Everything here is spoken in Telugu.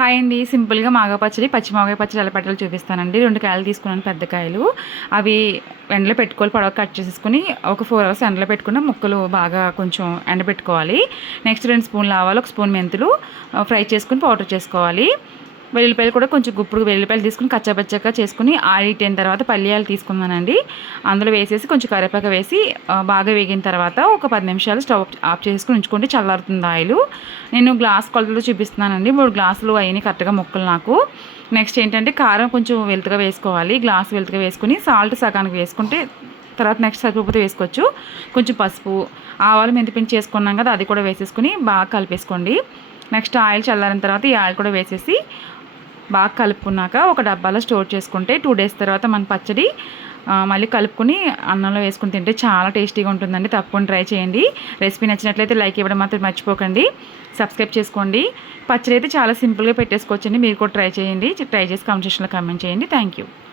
హాయ్ అండి. సింపుల్గా మాగా పచ్చడి పచ్చి మాగాయ పచ్చడి ఎలా పెట్టాలో చూపిస్తానండి. రెండు కాయలు తీసుకున్నాను పెద్ద కాయలు. అవి ఎండలో పెట్టుకోవాలి పొడవ కట్ చేసేసుకుని ఒక ఫోర్ అవర్స్ ఎండలో పెట్టుకున్న ముక్కలు బాగా కొంచెం ఎండబెట్టుకోవాలి. నెక్స్ట్ రెండు స్పూన్లు ఆవాలు ఒక స్పూన్ మెంతులు ఫ్రై చేసుకుని పౌడర్ చేసుకోవాలి. వెల్లుల్లిపాయలు కూడా కొంచెం గుప్పుడు వెల్లుల్లిపాయలు తీసుకుని కచ్చపచ్చగా చేసుకుని ఆయిల్ అయిన తర్వాత పల్లియాలు తీసుకున్నానండి. అందులో వేసేసి కొంచెం కరివేపాక వేసి బాగా వేగిన తర్వాత ఒక పది నిమిషాలు స్టవ్ ఆఫ్ చేసుకుని ఉంచుకుంటే చల్లారుతుంది ఆయిల్. నేను గ్లాస్ కొలతలో చూపిస్తున్నానండి. మూడు గ్లాసులు అయినాయి కరెక్ట్గా ముక్కలు నాకు. నెక్స్ట్ ఏంటంటే కారం కొంచెం వెలుతుగా వేసుకోవాలి. గ్లాస్ వెలుతుగా వేసుకుని సాల్ట్ సగానికి వేసుకుంటే తర్వాత నెక్స్ట్ సరిపోతే వేసుకోవచ్చు. కొంచెం పసుపు ఆవాలు మెంతిపిండి చేసుకున్నాం కదా అది కూడా వేసేసుకుని బాగా కలిపేసుకోండి. నెక్స్ట్ ఆయిల్ చల్లారిన తర్వాత ఈ ఆయిల్ కూడా వేసేసి బాగా కలుపుకున్నాక ఒక డబ్బాలో స్టోర్ చేసుకుంటే టూ డేస్ తర్వాత మన పచ్చడి మళ్ళీ కలుపుకొని అన్నంలో వేసుకుని తింటే చాలా టేస్టీగా ఉంటుందండి. తప్పకుండా ట్రై చేయండి. రెసిపీ నచ్చినట్లయితే లైక్ ఇవ్వడం మాత్రం మర్చిపోకండి. సబ్స్క్రైబ్ చేసుకోండి. పచ్చడి అయితే చాలా సింపుల్గా పెట్టేసుకోవచ్చండి. మీరు కూడా ట్రై చేయండి. ట్రై చేసి కామెంట్ సెక్షన్లో కామెంట్ చేయండి. Thank you.